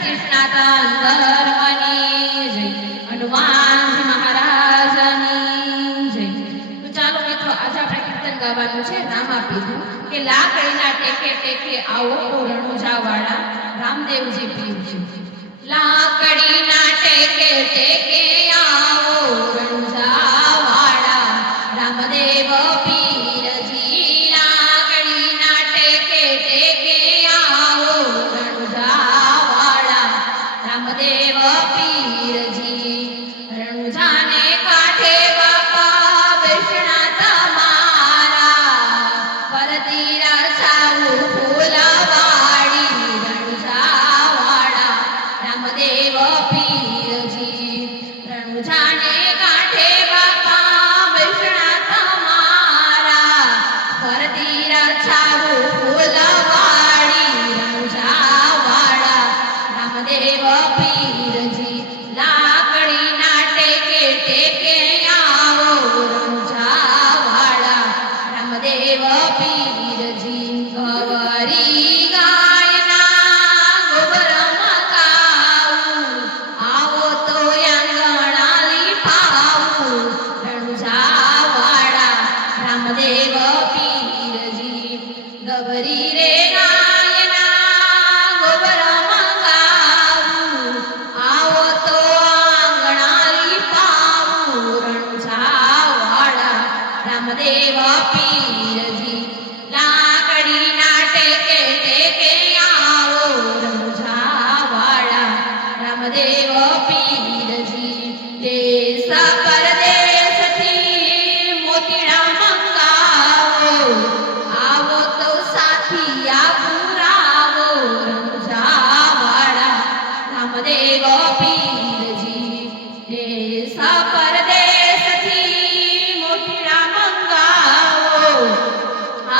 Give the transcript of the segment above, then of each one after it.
कृष्णाचा अंतर्मनी जय हनुमान મહારાજની જય। તો ચાલો મિત્રો આજે આપણે કીર્તન ગાવાનું છે। નામ આપીશું કે લાકડીના ટેકે ટેકે આવો રણુજા વાળા રામદેવજી પીરજી। લાકડીના ટેકે ટેકે આવો રણુજા વાળા રામદેવ પીરજી। લાકડીના ટેકે ટેકે આવો રણુજા વાળા રામદેવ પીરજી। રણુજાને કાંઠે બાપા બેસણા તમારા પરતી રચાવું ફૂલવાડી રણુજા વાળા રામદેવ પીરજી। રણુજાને કાંઠે બાપા બેસણા તમારા પરતી રચાવું ફૂલવાડી રણુજા વાળા રામદેવ પીરજી। લાકડીના ટેકે ટેકે આવો રણુજા વાળા રામદેવ પીરજી। ગવરી ગાયના ગોબર મકાવું આવો તો આંગણા લીપાવું રણુજા વાળા રામદેવ પીરજી। ગવરી રે ગાયના ગોબર મકાવું આવો તો આંગણા લીપાવું રણુજા વાળા રામદેવ પીરજી। લાકડીના ટેકે ટેકે આવો રણુજા વાળા રામદેવ પીરજી। દેશ પરદેશથી મોતીડા મંગાવો આવો તો સાથિયા પુરાવો રણુજા વાળા રામદેવ પીરજી। દેશ પરદેશથી મોતીડા મંગાવો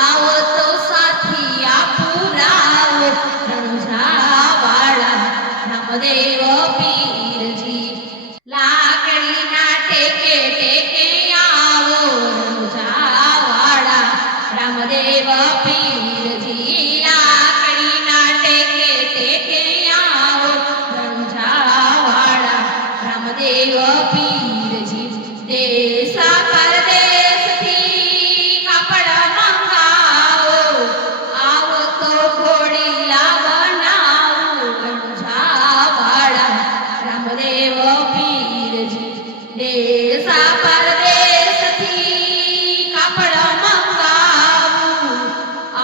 આવો તો સાથિયા પુરાવો રણુજા વાળા રામદેવ પીરજી। લાકડીના ટેકે ટેકે આવો રણુજા વાળા રામદેવ પીરજી। લાકડીના ટેકે ટેકે આવો રણુજા વાળા રામદેવ પીરજી। દેશ પરદેશથી કાપડ મંગાવો આવો તો ઘોડીલા બનાવો રણુજા વાળા રામદેવ પીરજી। દેશ પરદેશથી કાપડ મંગાવું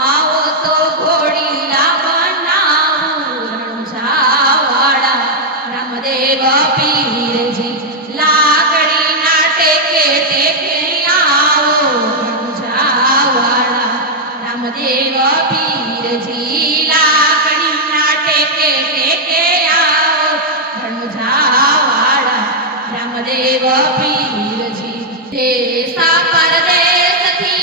આવો તો ઘોડીલા બનાવું રણુજા વાળા રામદેવ પીરજી। લાકડીના ટેકે ટેકે આવો રણુજા વાળા રામદેવ પીરજી। લાકડીના ટેકે ટેકે આવો રણુજા વાળા રામદેવ પીરજી। દેશ પરદેશથી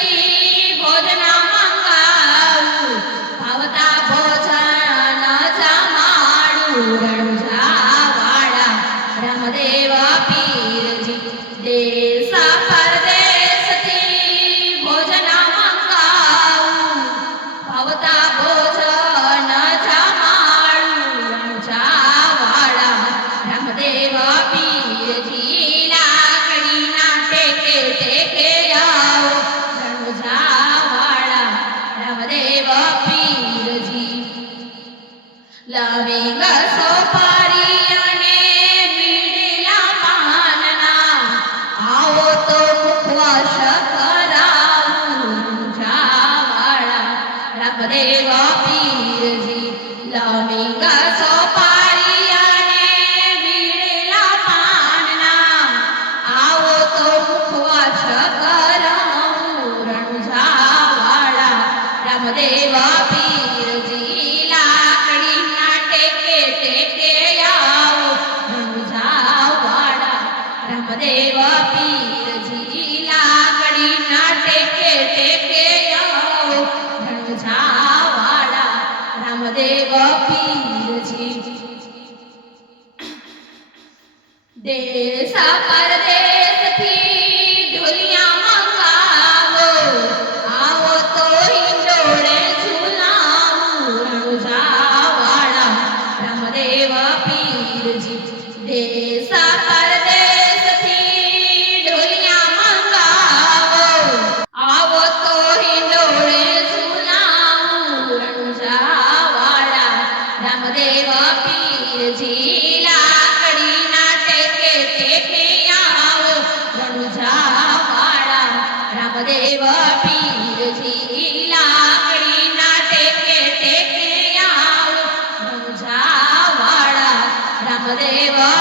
ભોજન મંગાવું ભાવતા ભોજન જમાડું રણુજા વાળા રામદેવ પીરજી। દેશ પરદેશથી ભોજન મંગાવું ભાવતા ભોજન જમાડું રણુજા વાળા રામદેવ પીરજી। લાકડીના ટેકે ટેકે આવો રણુજા વાળા રામદેવ પીરજી। લવિંગ સોપારી અને બીડલા પાનના આવો તો મુખવાસ કરાવું રણુજા વાળા રામદેવ પીરજી। લવિંગ સોપારી અને બીડલા પાનના આવો તો મુખવાસ કરાવું રણુજા વાળા રામદેવ પીરજી। લાકડીના ટેકે ટેકે આવો રણુજા વાળા રામદેવ પીરજી। લાકડીના ટેકે ટેકે આવો રણુજા વાળા રામદેવ પીરજી। દેશ પરદેશથી ઢોલિયા મંગાવો આવો તો હિંડોળે ઝુલાવું રણુજા વાળા રામદેવ રામદેવ પીરજી લાકડીના ટેકે ટેકે આવો રણુજાવાળા રામદેવ પીરજી લાકડીના ટેકે ટેકે આવો રણુજાવાળા રામદેવ